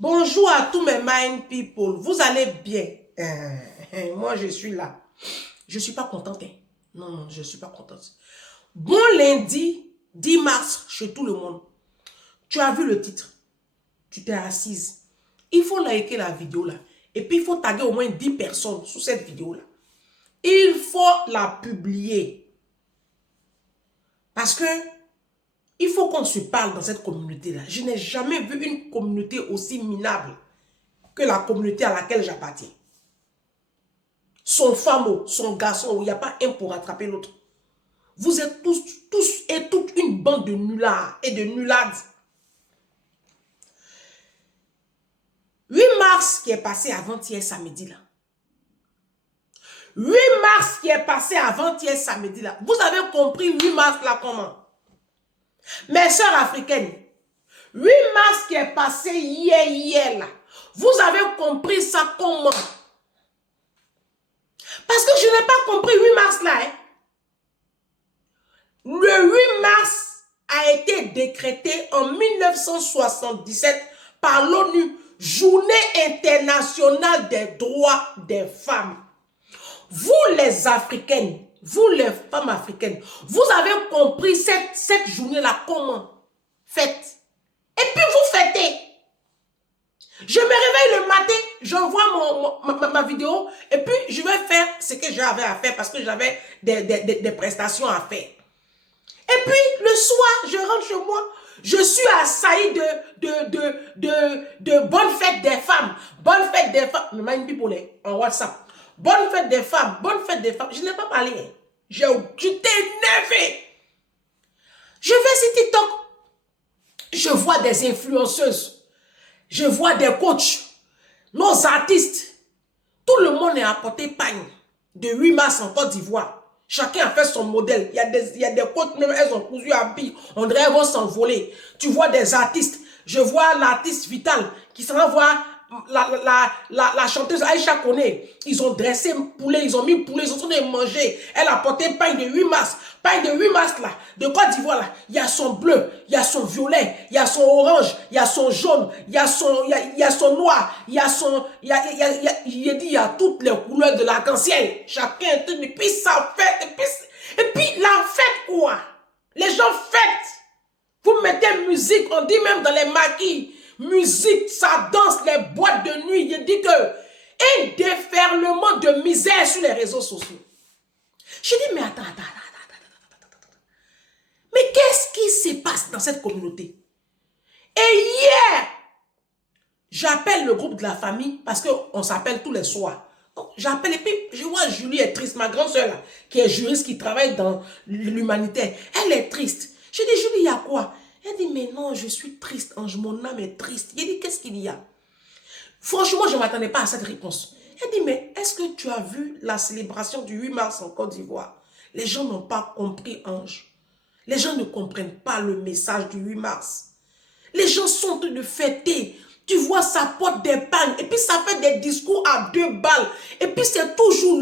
Bonjour à tous mes mind people. Vous allez bien? Moi, je suis là. Je ne suis pas contente. Non, je ne suis pas contente. Bon lundi 10 mars chez tout le monde. Tu as vu le titre. Tu t'es assise. Il faut liker la vidéo là. Et puis, il faut taguer au moins 10 personnes sous cette vidéo là. Il faut la publier. Parce que il faut qu'on se parle dans cette communauté là. Je n'ai jamais vu une communauté aussi minable que la communauté à laquelle j'appartiens. Son femme, son garçon, il n'y a pas un pour rattraper l'autre. Vous êtes tous et toute une bande de nullards et de nullades. 8 mars qui est passé avant-hier samedi là. 8 mars qui est passé avant-hier samedi là. Vous avez compris 8 mars là comment? Mes sœurs africaines, 8 mars qui est passé hier là. Vous avez compris ça comment? Parce que je n'ai pas compris 8 mars là. Le 8 mars a été décrété en 1977 par l'ONU, Journée internationale des droits des femmes. Vous les Africaines, vous les femmes africaines, vous avez compris cette journée-là comment? Faites. Et puis vous fêtez. Je me réveille le matin, j'envoie ma vidéo et puis je vais faire ce que j'avais à faire parce que j'avais des prestations à faire. Et puis, le soir, je rentre chez moi, je suis assaillie de bonne fête des femmes. Bonne fête des femmes. Mais même people en WhatsApp. Bonne fête des femmes. Bonne fête des femmes. Je n'ai pas parlé. J'étais énervée. Je vais sur TikTok. Je vois des influenceuses. Je vois des coachs. Nos artistes. Tout le monde est à portée pagne. De 8 mars en Côte d'Ivoire. Chacun a fait son modèle. Il y a des côtes, même elles ont cousu à billes. On dirait qu'elles vont s'envoler. Tu vois des artistes. Je vois l'artiste Vital qui s'en va voir la chanteuse Aïcha Kone. Ils ont dressé poulet, ils ont mis poulet, ils ont en train de manger. Elle a porté pain de 8 mars. Pain de 8 mars là, de Côte d'Ivoire là. Il y a son bleu, il y a son violet, il y a son orange, il y a son jaune, il y a son noir, il y a son, il y a toutes les couleurs de l'arc-en-ciel. Chacun, et puis ça fête, et puis la fête quoi? Les gens fêtent. Vous mettez musique, on dit même dans les maquis, musique, ça danse, les boîtes de nuit. Je dis que un déferlement de misère sur les réseaux sociaux. Je dis, mais attends. Mais qu'est-ce qui se passe dans cette communauté? Et hier, j'appelle le groupe de la famille parce qu'on s'appelle tous les soirs. J'appelle et puis je vois Julie est triste, ma grande soeur là, qui est juriste, qui travaille dans l'humanitaire. Elle est triste. Je dis, Julie, il y a quoi? Elle dit, mais non, je suis triste, Ange, mon âme est triste. Je dis, qu'est-ce qu'il y a? Franchement, je ne m'attendais pas à cette réponse. Elle dit, mais est-ce que tu as vu la célébration du 8 mars en Côte d'Ivoire? Les gens n'ont pas compris, Ange. Les gens ne comprennent pas le message du 8 mars. Les gens sont en train de fêter. Tu vois, ça porte des pagnes. Et puis, ça fait des discours à 2 balles. Et puis, c'est toujours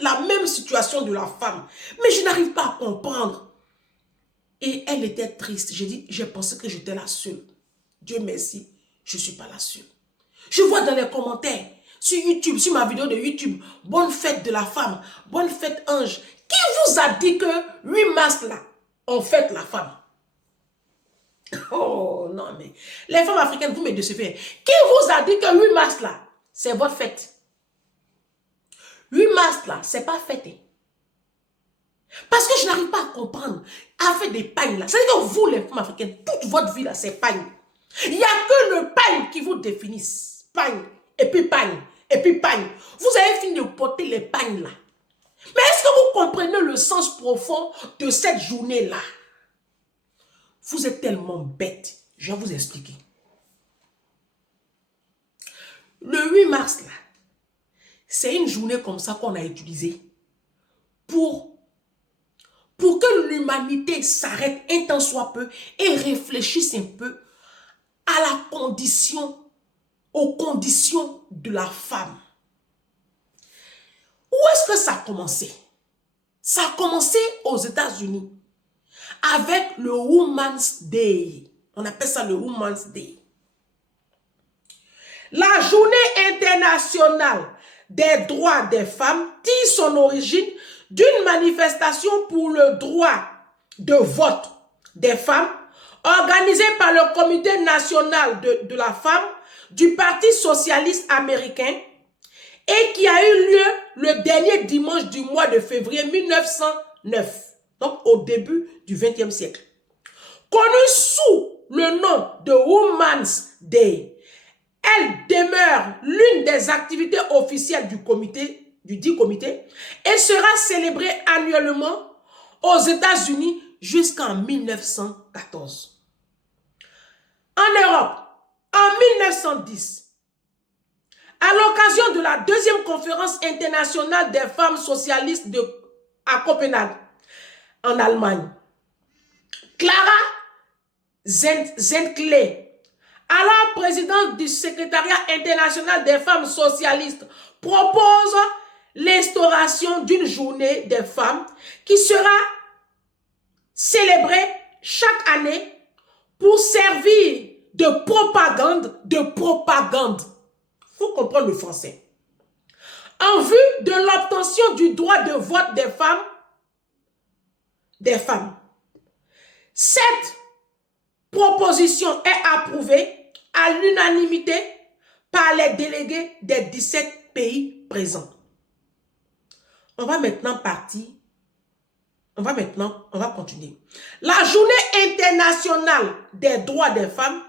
la même situation de la femme. Mais je n'arrive pas à comprendre. Et elle était triste. J'ai pensé que j'étais la seule. Dieu merci, je ne suis pas la seule. Je vois dans les commentaires, sur YouTube, sur ma vidéo de YouTube, bonne fête de la femme, bonne fête Ange. Qui vous a dit que 8 mars là, on fête la femme? Oh non, mais les femmes africaines, vous me décevez. Qui vous a dit que 8 mars là, c'est votre fête? 8 mars là, c'est pas fêté. Parce que je n'arrive pas à comprendre. Avec des pagnes là. C'est-à-dire que vous, les femmes africaines, toute votre vie là, c'est pagne. Il n'y a que le pagne qui vous définisse. Pagne, et puis pagne, et puis pagne. Vous avez fini de porter les pagnes là. Mais est-ce que vous comprenez le sens profond de cette journée-là? Vous êtes tellement bête. Je vais vous expliquer. Le 8 mars là, c'est une journée comme ça qu'on a utilisée pour que l'humanité s'arrête un temps soit peu et réfléchisse un peu à la condition, aux conditions de la femme. Où est-ce que ça a commencé? Ça a commencé aux États-Unis avec le Women's Day. On appelle ça le Women's Day. La journée internationale des droits des femmes tire son origine d'une manifestation pour le droit de vote des femmes organisée par le Comité national de la femme du Parti socialiste américain et qui a eu lieu le dernier dimanche du mois de février 1909, donc au début du XXe siècle. Connue sous le nom de Women's Day, elle demeure l'une des activités officielles du dit comité et sera célébrée annuellement aux États-Unis jusqu'en 1914. En Europe, en 1910, à l'occasion de la deuxième conférence internationale des femmes socialistes à Copenhague, en Allemagne, Clara Zetkin, alors présidente du secrétariat international des femmes socialistes, propose l'instauration d'une journée des femmes qui sera célébrée chaque année pour servir de propagande. Il faut comprendre le français. En vue de l'obtention du droit de vote des femmes. Cette proposition est approuvée à l'unanimité par les délégués des 17 pays présents. On va maintenant continuer. La journée internationale des droits des femmes,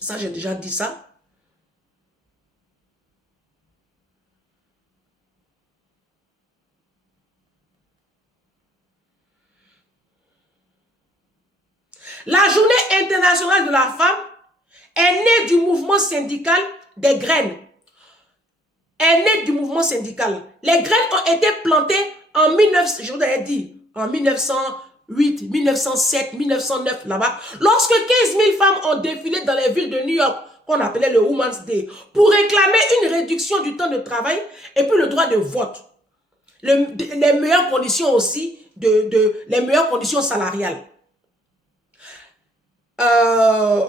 ça j'ai déjà dit ça. La journée internationale de la femme est née du mouvement syndical des graines. Les graines ont été plantées en 1908, 1907, 1909 là-bas. Lorsque 15 000 femmes ont défilé dans les villes de New York, qu'on appelait le Women's Day, pour réclamer une réduction du temps de travail et puis le droit de vote. Les meilleures conditions aussi, les meilleures conditions salariales.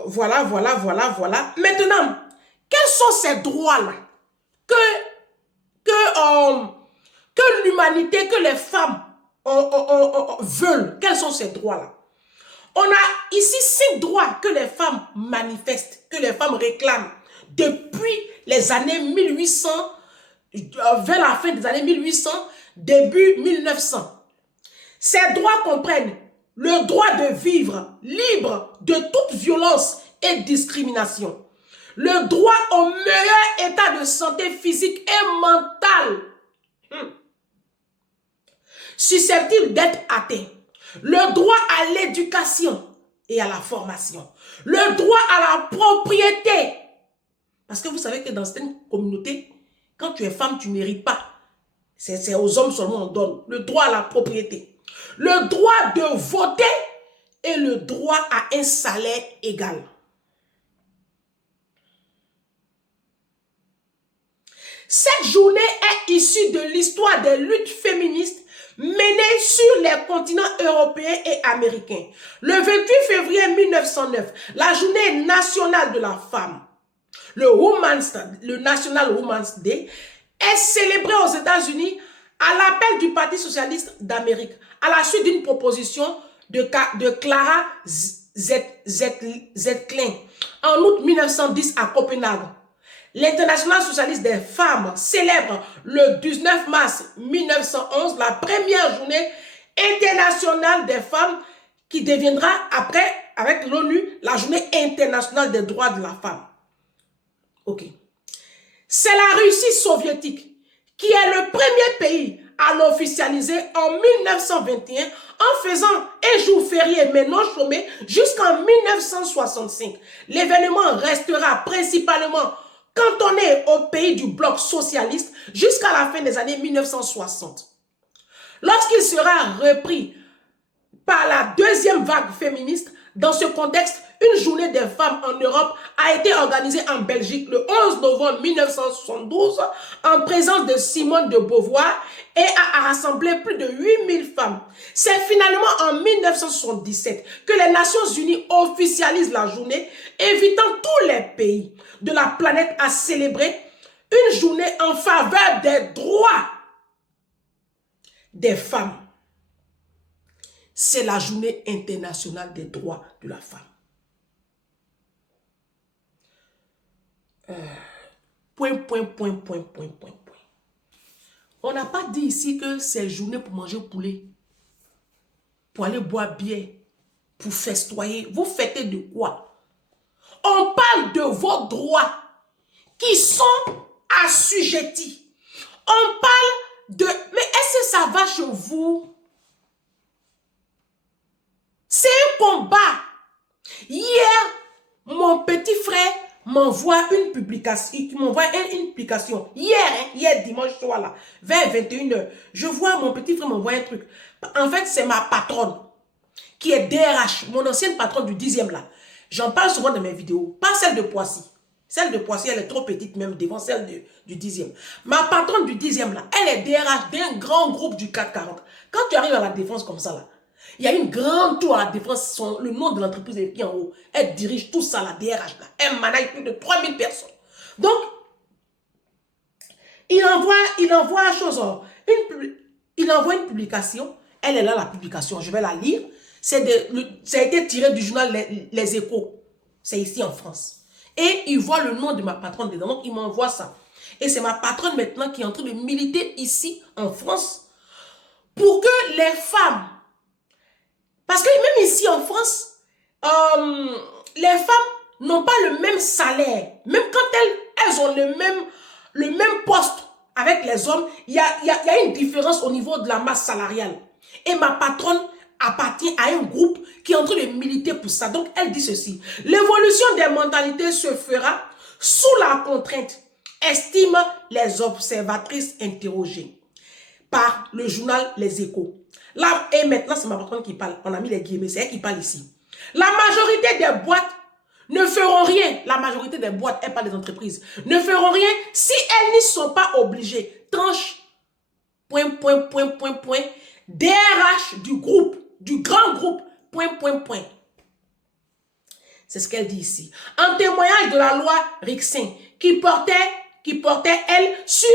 Voilà. Maintenant, quels sont ces droits-là que l'humanité, que les femmes veulent? Quels sont ces droits-là? On a ici 5 droits que les femmes manifestent, que les femmes réclament depuis les années 1800, vers la fin des années 1800, début 1900. Ces droits comprennent le droit de vivre libre de toute violence et discrimination. Le droit au meilleur état de santé physique et mentale. Susceptible d'être atteint. Le droit à l'éducation et à la formation. Le droit à la propriété. Parce que vous savez que dans certaines communautés, quand tu es femme, tu ne mérites pas. C'est aux hommes seulement on donne. Le droit à la propriété. Le droit de voter et le droit à un salaire égal. Cette journée est issue de l'histoire des luttes féministes menées sur les continents européens et américains. Le 28 février 1909, la journée nationale de la femme, le National Women's Day, est célébrée aux États-Unis à l'appel du Parti socialiste d'Amérique, à la suite d'une proposition de Clara Zetkin en août 1910 à Copenhague. L'Internationale socialiste des femmes célèbre le 19 mars 1911 la première journée internationale des femmes qui deviendra après, avec l'ONU, la journée internationale des droits de la femme. Ok. C'est la Russie soviétique qui est le premier pays à l'officialiser en 1921 en faisant un jour férié mais non chômé jusqu'en 1965. L'événement restera principalement cantonné au pays du bloc socialiste jusqu'à la fin des années 1960. Lorsqu'il sera repris par la deuxième vague féministe, dans ce contexte, une journée des femmes en Europe a été organisée en Belgique le 11 novembre 1972 en présence de Simone de Beauvoir et a rassemblé plus de 8000 femmes. C'est finalement en 1977 que les Nations Unies officialisent la journée, invitant tous les pays de la planète à célébrer une journée en faveur des droits des femmes. C'est la journée internationale des droits de la femme. Point. On n'a pas dit ici que c'est journée pour manger poulet, pour aller boire bière, pour festoyer. Vous fêtez de quoi? On parle de vos droits qui sont assujettis. On parle de... Mais est-ce que ça va chez vous? C'est un combat. Hier, mon petit frère m'envoie une publication. Il m'envoie une publication. Hier dimanche soir, là, vers 21h, je vois mon petit frère m'envoyer un truc. En fait, c'est ma patronne qui est DRH, mon ancienne patronne du 10e là. J'en parle souvent dans mes vidéos. Pas celle de Poissy. Celle de Poissy, elle est trop petite même devant celle du 10e. Ma patronne du 10e là, elle est DRH d'un grand groupe du 440. Quand tu arrives à la Défense comme ça là, il y a une grande tour à la Défense, le nom de l'entreprise est écrit en haut. Elle dirige tout ça, la DRH là. Elle manage plus de 3000 personnes. Donc, il envoie il envoie une publication. Elle est là, la publication. Je vais la lire. Ça a été tiré du journal Les Échos. C'est ici en France. Et il voit le nom de ma patronne dedans. Donc, il m'envoie ça. Et c'est ma patronne maintenant qui est en train de militer ici en France pour que les femmes... Parce que même ici en France, les femmes n'ont pas le même salaire. Même quand elles ont le même poste avec les hommes, il y a une différence au niveau de la masse salariale. Et ma patronne appartient à un groupe qui est en train de militer pour ça. Donc, elle dit ceci. L'évolution des mentalités se fera sous la contrainte, estiment les observatrices interrogées par le journal Les Échos. Là, et maintenant, c'est ma patronne qui parle. On a mis les guillemets, c'est elle qui parle ici. La majorité des boîtes ne feront rien. La majorité des boîtes, elle parle des entreprises, ne feront rien si elles n'y sont pas obligées. Tranche, DRH du groupe, du grand groupe, C'est ce qu'elle dit ici. En témoignage de la loi Rixin, qui portait, elle, sur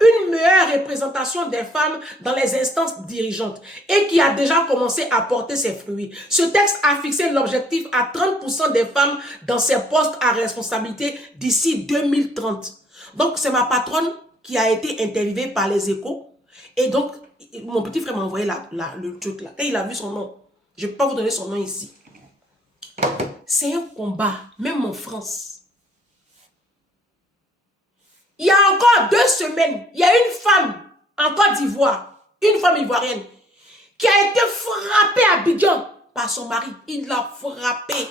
une meilleure représentation des femmes dans les instances dirigeantes et qui a déjà commencé à porter ses fruits. Ce texte a fixé l'objectif à 30% des femmes dans ces postes à responsabilité d'ici 2030. Donc, c'est ma patronne qui a été interviewée par Les Échos. Et donc, mon petit frère m'a envoyé le truc là. Et il a vu son nom. Je ne peux pas vous donner son nom ici. C'est un combat, même en France. Il y a encore 2 semaines, il y a une femme en Côte d'Ivoire, une femme ivoirienne, qui a été frappée à Abidjan par son mari. Il l'a frappée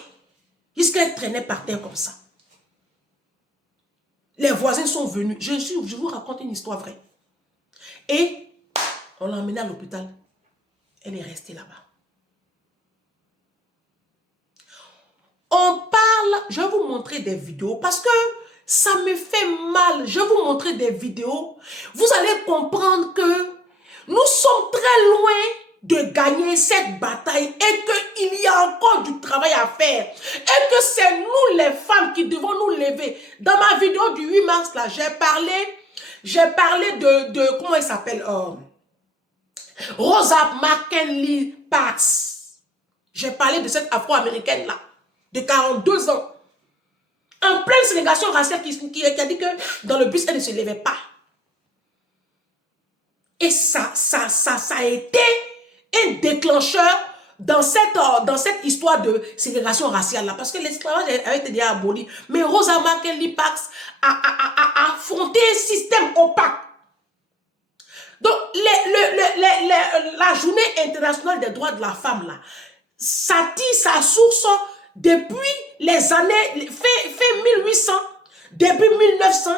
jusqu'elle traînait par terre comme ça. Les voisins sont venus. Je vous raconte une histoire vraie. Et on l'a emmenée à l'hôpital. Elle est restée là-bas. On parle, je vais vous montrer des vidéos parce que ça me fait mal. Je vais vous montrer des vidéos. Vous allez comprendre que nous sommes très loin de gagner cette bataille et qu'il y a encore du travail à faire. Et que c'est nous les femmes qui devons nous lever. Dans ma vidéo du 8 mars, là, j'ai parlé de comment elle s'appelle? Rosa McKinley Parks. J'ai parlé de cette afro-américaine là, de 42 ans. En pleine ségrégation raciale qui a dit que dans le bus, elle ne se levait pas. Et ça a été un déclencheur dans cette histoire de ségrégation raciale là. Parce que l'esclavage avait été déjà aboli. Mais Rosa McKinley Parks a affronté un système opaque. Donc, la journée internationale des droits de la femme là, ça tire sa source depuis les années, fait 1800, début 1900,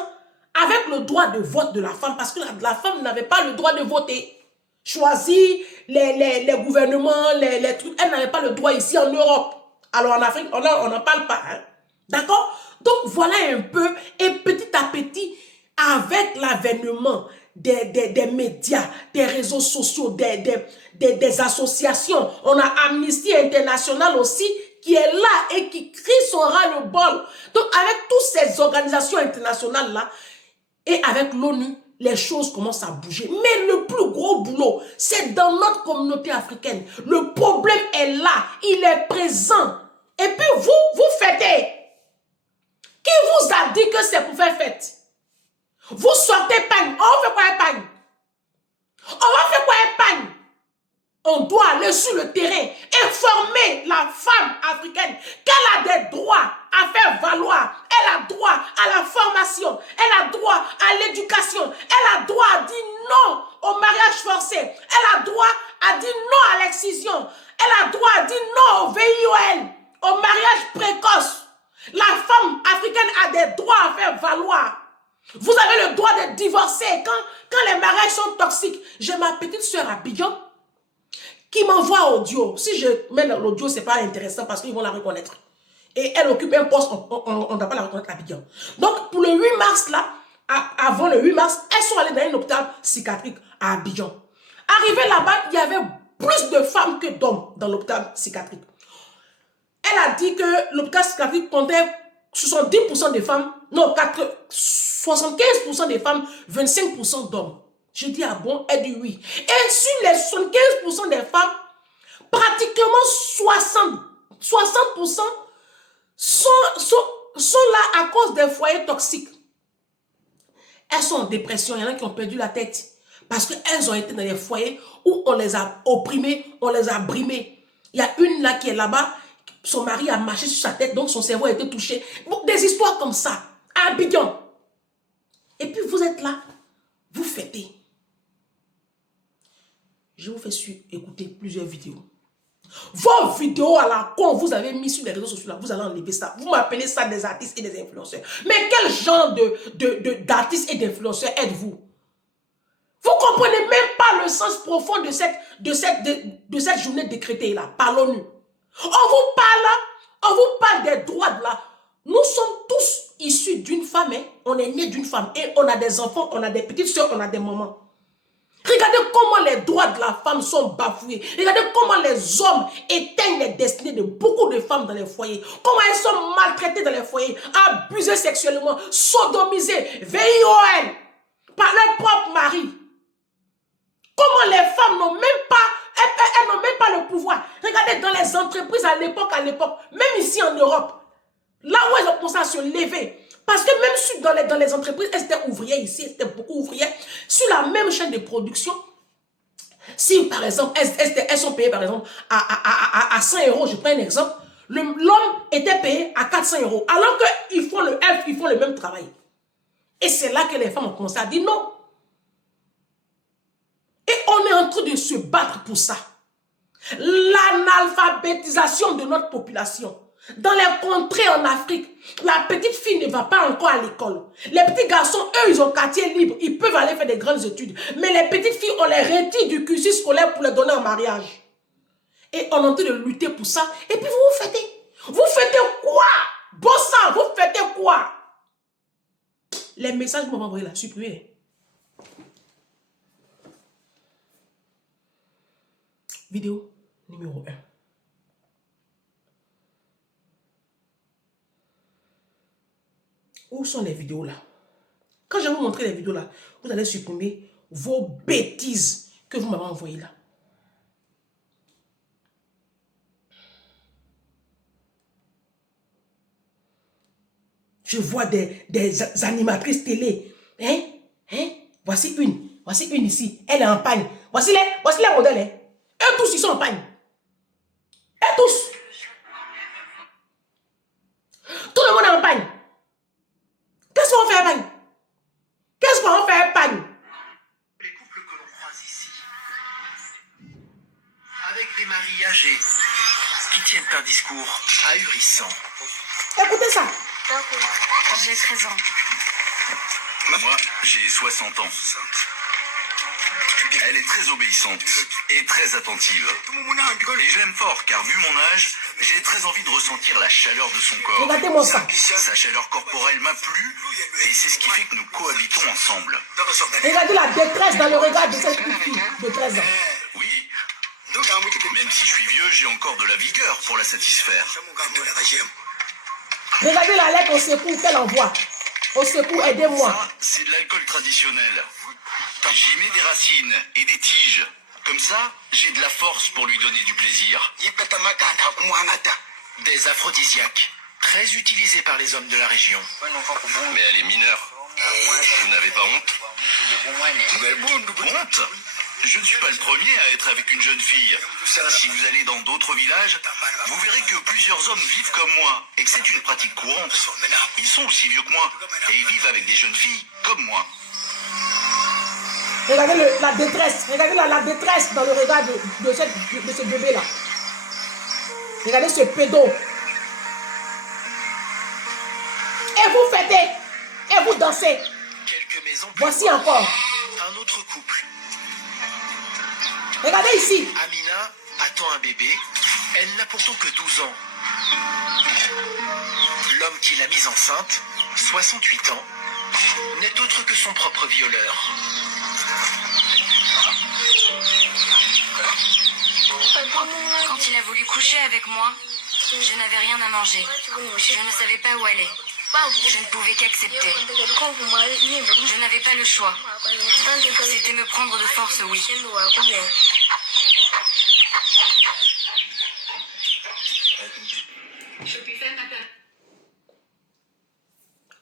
avec le droit de vote de la femme, parce que la femme n'avait pas le droit de voter. Choisir les gouvernements, les trucs, elle n'avait pas le droit ici en Europe. Alors en Afrique, on n'en parle pas. Hein? D'accord? Donc voilà un peu, et petit à petit, avec l'avènement des médias, des réseaux sociaux, des associations, on a Amnesty International aussi, qui est là et qui crie son ras-le-bol. Donc avec toutes ces organisations internationales-là, et avec l'ONU, les choses commencent à bouger. Mais le plus gros boulot, c'est dans notre communauté africaine. Le problème est là, il est présent. Et puis vous fêtez. Qui vous a dit que c'est pour faire fête? Vous sortez pagne. On fait quoi pagne? On va faire quoi pagne? On doit aller sur le terrain, informer la femme africaine qu'elle a des droits à faire valoir. Elle a droit à la formation, elle a droit à l'éducation, elle a droit à dire non au mariage forcé, elle a droit à dire non à l'excision, elle a droit à dire non au VIOL, au mariage précoce. La femme africaine a des droits à faire valoir. Vous avez le droit de divorcer quand les mariages sont toxiques. J'ai ma petite soeur à Abidjan qui m'envoie audio. Si je mets l'audio, ce n'est pas intéressant parce qu'ils vont la reconnaître. Et elle occupe un poste, on ne doit pas la reconnaître à Abidjan. Donc, pour le 8 mars, là, avant le 8 mars, elles sont allées dans un hôpital psychiatrique à Abidjan. Arrivées là-bas, il y avait plus de femmes que d'hommes dans l'hôpital psychiatrique. Elle a dit que l'hôpital psychiatrique comptait 70% des femmes, non, 75% des femmes, 25% d'hommes. Je dis ah bon, elle dit oui. Et sur les 75% des femmes, pratiquement 60% sont là à cause des foyers toxiques. Elles sont en dépression, il y en a qui ont perdu la tête. Parce qu'elles ont été dans des foyers où on les a opprimées, on les a brimées. Il y a une là qui est là-bas, son mari a marché sur sa tête, donc son cerveau a été touché. Bon, des histoires comme ça, à Abidjan. Et puis vous êtes là, vous fêtez. Je vous fais écouter plusieurs vidéos. Vos vidéos à la con, vous avez mis sur les réseaux sociaux, là, vous allez enlever ça. Vous m'appelez ça des artistes et des influenceurs. Mais quel genre d'artistes et d'influenceurs êtes-vous? Vous ne comprenez même pas le sens profond de cette journée décrétée là, par l'ONU. On vous parle des droits de la... Nous sommes tous issus d'une femme, hein? On est nés d'une femme et on a des enfants, on a des petites soeurs, on a des mamans. Regardez comment les droits de la femme sont bafoués. Regardez comment les hommes éteignent les destinées de beaucoup de femmes dans les foyers. Comment elles sont maltraitées dans les foyers, abusées sexuellement, sodomisées, VIOL, par leur propre mari. Comment les femmes n'ont même pas, elles n'ont même pas le pouvoir. Regardez dans les entreprises à l'époque, même ici en Europe, là où elles ont commencé à se lever. Parce que même dans les entreprises, elles étaient ouvrières ici, elles étaient beaucoup ouvrières. Sur la même chaîne de production, si par exemple, elles sont payées par exemple à 100 €, je prends un exemple, l'homme était payé à 400 €, alors qu'ils font le même travail. Et c'est là que les femmes ont commencé à dire non. Et on est en train de se battre pour ça. L'analphabétisation de notre population. Dans les contrées en Afrique, la petite fille ne va pas encore à l'école. Les petits garçons, eux, ils ont quartier libre. Ils peuvent aller faire des grandes études. Mais les petites filles, on les retire du cursus scolaire pour les donner en mariage. Et on est en train de lutter pour ça. Et puis vous fêtez. Vous fêtez quoi? Bon sang, vous fêtez quoi? Les messages que vous m'avez envoyés là, supprimez. Vidéo numéro 1. Où sont les vidéos là? Quand je vais vous montrer les vidéos là, vous allez supprimer vos bêtises que vous m'avez envoyées là. Je vois des animatrices télé. Hein? Voici une ici. Elle est en pagne. Voici les modèles. Hein? Eux tous, ils sont en pagne. Eux tous. Tout le monde est en pagne. Qu'est-ce qu'on fait à pagne? Qu'est-ce qu'on fait à pagne? Les couples que l'on croise ici, avec des maris âgés, qui tiennent un discours ahurissant. Écoutez ça. J'ai 13 ans. Moi, j'ai 60 ans. Elle est très obéissante et très attentive. Et je l'aime fort car vu mon âge, J'ai très envie de ressentir la chaleur de son corps. Regardez-moi ça. Sa chaleur corporelle m'a plu et c'est ce qui fait que nous cohabitons ensemble. Regardez la détresse dans le regard de cette petite fille de 13 ans. Oui, même si je suis vieux, j'ai encore de la vigueur pour la satisfaire. Regardez la lettre au secours qu'elle envoie. Au secours, aidez-moi. Ça, c'est de l'alcool traditionnel. J'y mets des racines et des tiges. Comme ça, j'ai de la force pour lui donner du plaisir. Des aphrodisiaques, très utilisés par les hommes de la région. Mais elle est mineure. Vous n'avez pas honte? Honte? Je ne suis pas le premier à être avec une jeune fille. Si vous allez dans d'autres villages, vous verrez que plusieurs hommes vivent comme moi et que c'est une pratique courante. Ils sont aussi vieux que moi et ils vivent avec des jeunes filles comme moi. Regardez la détresse. Regardez la détresse dans le regard de ce bébé-là. Regardez ce pédo. Et vous fêtez. Et vous dansez. Quelques maisons plus Voici loin, encore. un autre couple. Regardez ici. Amina attend un bébé. Elle n'a pourtant que 12 ans. L'homme qui l'a mise enceinte, 68 ans, n'est autre que son propre violeur. Quand il a voulu coucher avec moi, je n'avais rien à manger. Je ne savais pas où aller. Je ne pouvais qu'accepter. Je n'avais pas le choix. C'était me prendre de force, oui.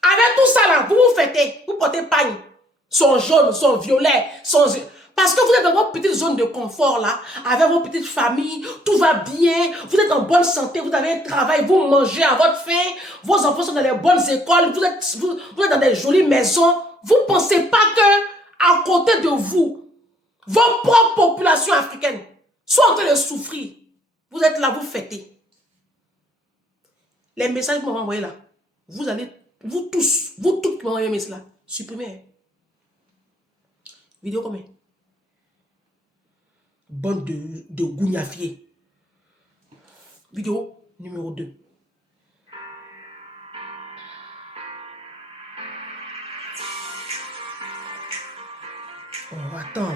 Avec tout ça là, vous vous fêtez. Vous portez pagne. Son jaune, son violet, son... Parce que vous êtes dans votre petite zone de confort là, avec vos petites familles, tout va bien, vous êtes en bonne santé, vous avez un travail, vous mangez à votre faim, vos enfants sont dans les bonnes écoles, vous êtes dans des jolies maisons. Vous ne pensez pas que à côté de vous, vos propres populations africaines sont en train de souffrir. Vous êtes là, vous fêtez. Les messages que vous m'envoyez là, vous allez, vous tous qui m'envoyez un message là, supprimez. Vidéo combien? Bande de gougnafiers. Vidéo numéro 2. Oh, attends.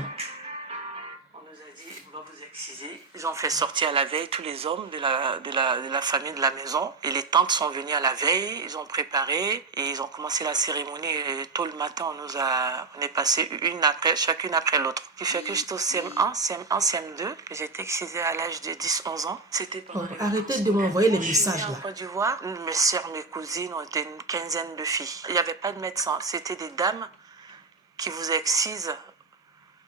On nous a dit, on va vous exciser. Ils ont fait sortir à la veille tous les hommes de la famille de la maison. Et les tantes sont venues à la veille, ils ont préparé et ils ont commencé la cérémonie. Et tôt le matin, on est passé chacune après l'autre. Ce qui fait que j'étais au CM1, CM1, CM2. J'étais excisée à l'âge de 10-11 ans. C'était pendant les Arrêtez de m'envoyer les messages là. En Côte d'Ivoire, mes soeurs, mes cousines, on était une quinzaine de filles. Il n'y avait pas de médecin. C'était des dames qui vous excisent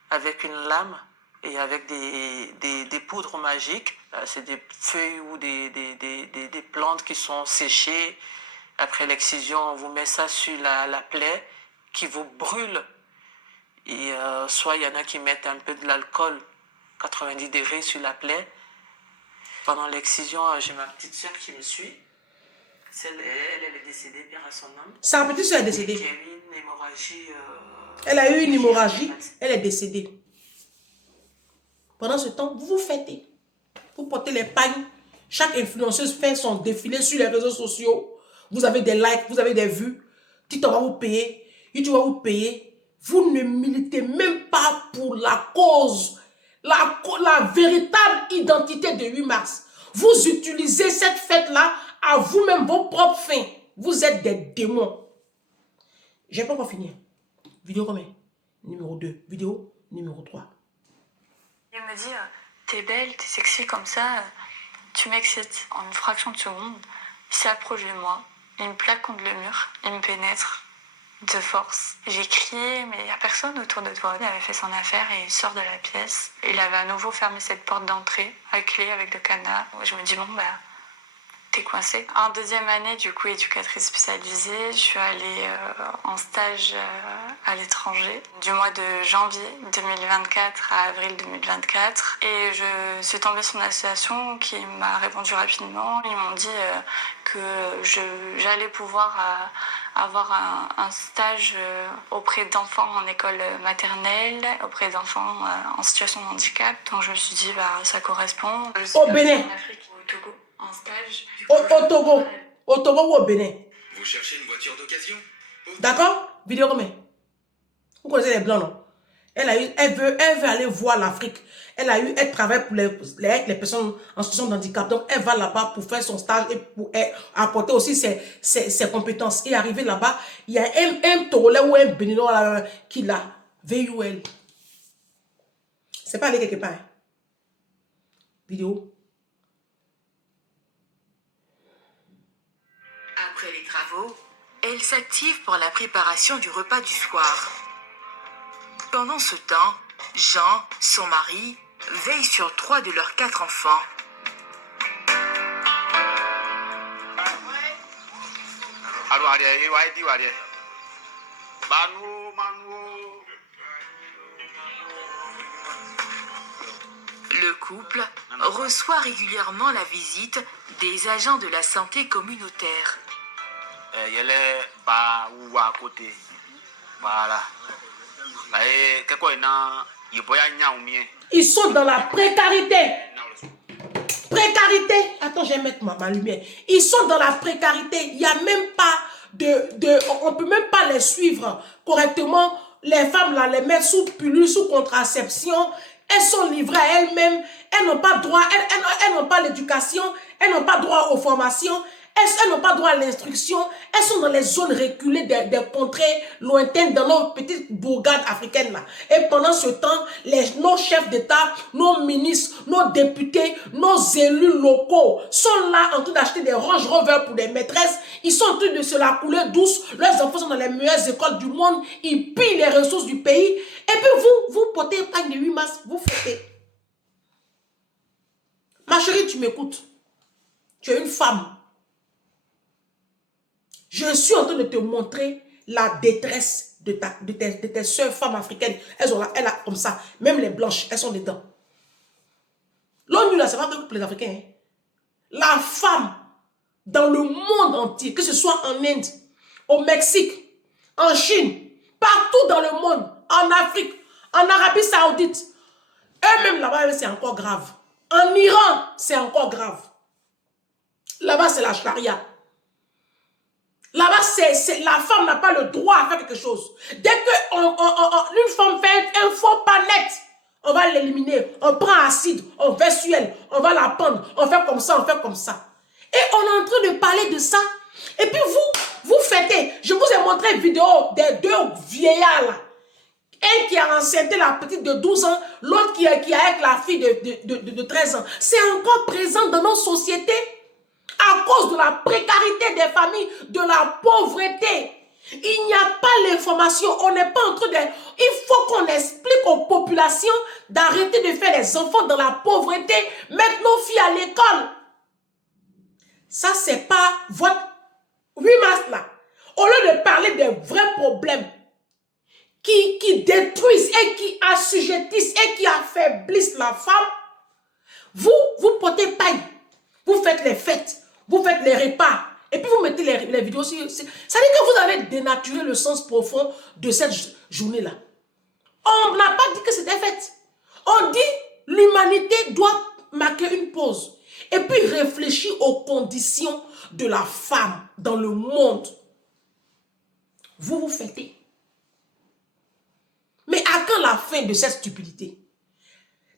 avec une lame et avec des poudres magiques. C'est des feuilles ou des plantes qui sont séchées. Après l'excision, on vous met ça sur la plaie qui vous brûle. Et soit il y en a qui mettent un peu de l'alcool, 90 degrés sur la plaie. Pendant l'excision, j'ai ma petite soeur qui me suit. Elle est décédée, père à son âme. Sa petite soeur est décédée. Qui a eu une hémorragie. Elle a eu une hémorragie, elle est décédée. Pendant ce temps, vous vous fêtez. Vous portez les pagnes. Chaque influenceuse fait son défilé sur les réseaux sociaux. Vous avez des likes, vous avez des vues. TikTok va vous payer. YouTube va vous payer. Vous ne militez même pas pour la cause, la véritable identité de 8 mars. Vous utilisez cette fête-là à vous-même, vos propres fins. Vous êtes des démons. Je n'ai pas encore fini. Vidéo combien? Numéro 2. Vidéo numéro 3. Il me dit, t'es belle, t'es sexy comme ça, tu m'excites. En une fraction de seconde, il s'approche de moi, il me plaque contre le mur, il me pénètre de force. J'ai crié, mais il n'y a personne autour de toi. Il avait fait son affaire et il sort de la pièce. Il avait à nouveau fermé cette porte d'entrée, à clé, avec le cadenas. Je me dis, bon, t'es coincée. En deuxième année, du coup, éducatrice spécialisée, je suis allée en stage à l'étranger du mois de janvier 2024 à avril 2024. Et je suis tombée sur une association qui m'a répondu rapidement. Ils m'ont dit que j'allais pouvoir avoir un stage auprès d'enfants en école maternelle, auprès d'enfants en situation de handicap. Donc je me suis dit, ça correspond. Au Bénin. En Afrique, au Togo. en stage. Au Togo ou au Bénin. Vous cherchez une voiture d'occasion? D'accord? Vidéo combien? Vous connaissez les blancs, non? Elle veut aller voir l'Afrique. Elle travaille avec les personnes en situation de handicap. Donc, elle va là-bas pour faire son stage et pour apporter aussi ses compétences. Et arriver là-bas, il y a un Togolais ou un Béninois là, qui l'a. VUL. C'est pas aller quelque part. Hein. Vidéo. Après les travaux, elle s'active pour la préparation du repas du soir. Pendant ce temps, Jean, son mari, veille sur 3 de leurs 4 enfants. Le couple reçoit régulièrement la visite des agents de la santé communautaire. Voilà. Ils sont dans la précarité. Précarité. Attends, je vais mettre ma lumière. Ils sont dans la précarité. Il n'y a même pas on ne peut même pas les suivre correctement. Les femmes, là, les mettre sous pilule, sous contraception. Elles sont livrées à elles-mêmes. Elles n'ont pas droit. Elles n'ont pas l'éducation. Elles n'ont pas droit aux formations. Elles n'ont pas droit à l'instruction. Elles sont dans les zones reculées des contrées lointaines, dans nos petites bourgades africaines là. Et pendant ce temps, nos chefs d'État, nos ministres, nos députés, nos élus locaux sont là en train d'acheter des Range Rover pour des maîtresses. Ils sont en train de se la couler douce. Leurs enfants sont dans les meilleures écoles du monde. Ils pillent les ressources du pays. Et puis vous portez pas de 8 mars, vous fêtez. Ma chérie, tu m'écoutes. Tu es une femme. Je suis en train de te montrer la détresse de tes soeurs femmes africaines. Elles ont comme ça. Même les blanches, elles sont dedans. L'ONU, là, c'est pas que pour les Africains. Hein. La femme, dans le monde entier, que ce soit en Inde, au Mexique, en Chine, partout dans le monde, en Afrique, en Arabie Saoudite, eux-mêmes, là-bas, c'est encore grave. En Iran, c'est encore grave. Là-bas, c'est la charia. Là-bas, la femme n'a pas le droit à faire quelque chose. Dès qu'une femme fait un faux pas net, on va l'éliminer. On prend acide, on verse sur elle, on va la pendre, on fait comme ça, on fait comme ça. Et on est en train de parler de ça. Et puis vous fêtez. Je vous ai montré une vidéo des 2 vieillards là. Un qui a enceinté la petite de 12 ans, l'autre qui est avec la fille de 13 ans. C'est encore présent dans nos sociétés. À cause de la précarité des familles, de la pauvreté. Il n'y a pas l'information. On n'est pas en train de... Il faut qu'on explique aux populations d'arrêter de faire les enfants dans la pauvreté, mettre nos filles à l'école. Ça, c'est pas votre 8 mars là. Au lieu de parler des vrais problèmes qui détruisent et qui assujettissent et qui affaiblissent la femme, vous portez paille. Vous faites les fêtes. Vous faites les repas. Et puis vous mettez les vidéos sur... Ça veut dire que vous avez dénaturé le sens profond de cette journée-là. On n'a pas dit que c'était fête. On dit l'humanité doit marquer une pause. Et puis réfléchir aux conditions de la femme dans le monde. Vous fêtez. Mais à quand la fin de cette stupidité?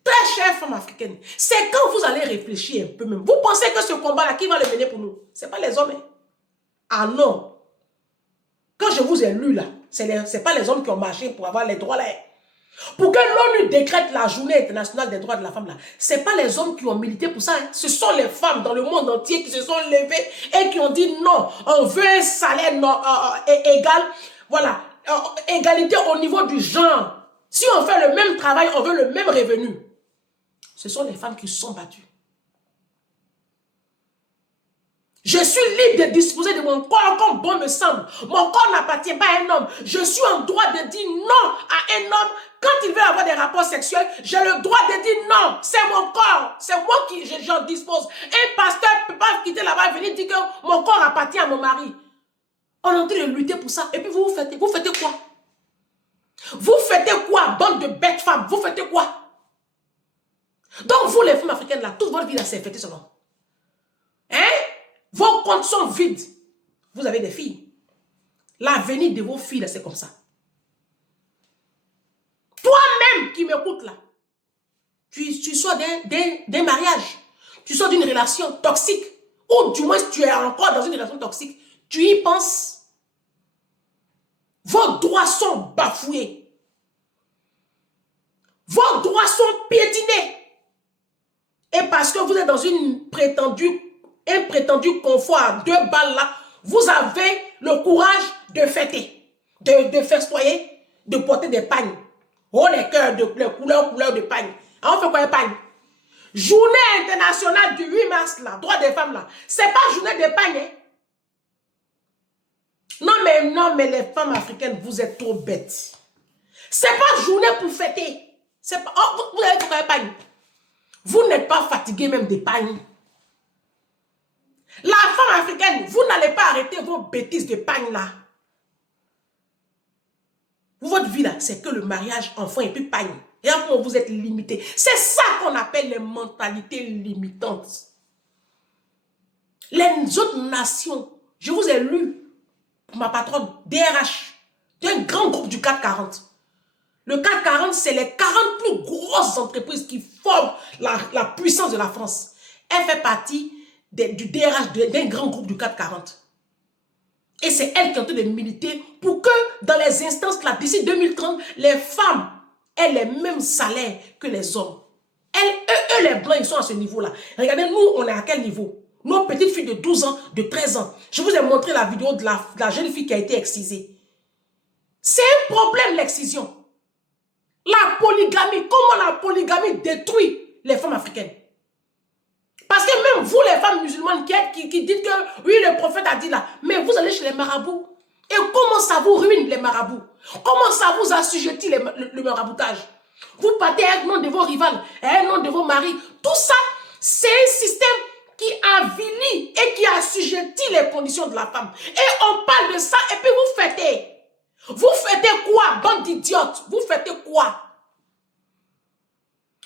Très chère femme africaine, c'est quand vous allez réfléchir un peu même. Vous pensez que ce combat-là, qui va le mener pour nous? Ce n'est pas les hommes. Hein? Ah non. Quand je vous ai lu là, ce n'est pas les hommes qui ont marché pour avoir les droits là. Pour que l'ONU décrète la journée internationale des droits de la femme là, ce n'est pas les hommes qui ont milité pour ça. Hein? Ce sont les femmes dans le monde entier qui se sont levées et qui ont dit non, on veut un salaire égal. Voilà, égalité au niveau du genre. Si on fait le même travail, on veut le même revenu. Ce sont les femmes qui se sont battues. Je suis libre de disposer de mon corps comme bon me semble. Mon corps n'appartient pas à un homme. Je suis en droit de dire non à un homme. Quand il veut avoir des rapports sexuels, j'ai le droit de dire non. C'est mon corps. C'est moi qui j'en dispose. Un pasteur ne peut pas quitter là-bas et venir dire que mon corps appartient à mon mari. On est en train de lutter pour ça. Et puis vous fêtez quoi? Vous fêtez quoi, bande de bêtes femmes? Vous fêtez quoi? Donc vous, les femmes africaines, là, toute votre vie, là, c'est fêté seulement. Vos comptes sont vides. Vous avez des filles. L'avenir de vos filles, c'est comme ça. Toi-même qui m'écoutes là, tu sors d'un mariage, tu sors d'une relation toxique, ou du moins tu es encore dans une relation toxique, tu y penses. Vos droits sont bafoués. Vos droits sont piétinés. Et parce que vous êtes dans un prétendu confort à 2 balles là, vous avez le courage de fêter, de festoyer, de porter des pagnes. Oh les cœurs, les couleurs de pagne. On fait quoi les pagnes? Journée internationale du 8 mars là, droit des femmes là, c'est pas journée de pagne. Hein? Non mais les femmes africaines, vous êtes trop bêtes. C'est pas journée pour fêter. C'est pas, oh, vous avez fait quoi les pagnes? Vous n'êtes pas fatigué même des pagnes. La femme africaine, vous n'allez pas arrêter vos bêtises de pagnes là. Votre vie là, c'est que le mariage, enfant et puis pagne. Et après, vous êtes limité. C'est ça qu'on appelle les mentalités limitantes. Les autres nations, je vous ai lu, ma patronne, DRH, d'un grand groupe du 440. Le 440, c'est les 40 plus grosses entreprises qui forment la puissance de la France. Elle fait partie du DRH d'un grand groupe du 440. Et c'est elle qui est en train de militer pour que dans les instances là, d'ici 2030, les femmes aient les mêmes salaires que les hommes. Eux, les blancs, ils sont à ce niveau-là. Regardez, nous, on est à quel niveau? Nos petites filles de 12 ans, de 13 ans. Je vous ai montré la vidéo de la jeune fille qui a été excisée. C'est un problème, l'excision. La polygamie, comment la polygamie détruit les femmes africaines? Parce que même vous, les femmes musulmanes qui dites que oui, le prophète a dit là, mais vous allez chez les marabouts. Et comment ça vous ruine les marabouts? Comment ça vous assujettit le maraboutage? Vous partez avec le nom de vos rivales, un nom de vos maris. Tout ça, c'est un système qui avilit et qui assujettit les conditions de la femme. Et on parle de ça et puis vous fêtez. Vous fêtez quoi, bande d'idiotes? Vous fêtez quoi?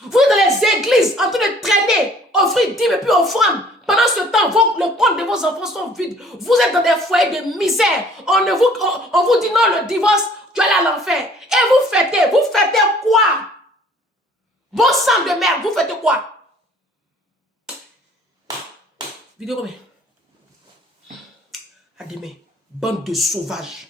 Vous êtes dans les églises en train de traîner, offrir dîmes et puis offrandes. Pendant ce temps, le compte de vos enfants sont vides. Vous êtes dans des foyers de misère. On vous dit non, le divorce, tu allais à l'enfer. Et vous fêtez quoi? Bon sang de merde, vous fêtez quoi? Vidéo combien? À demain, bande de sauvages.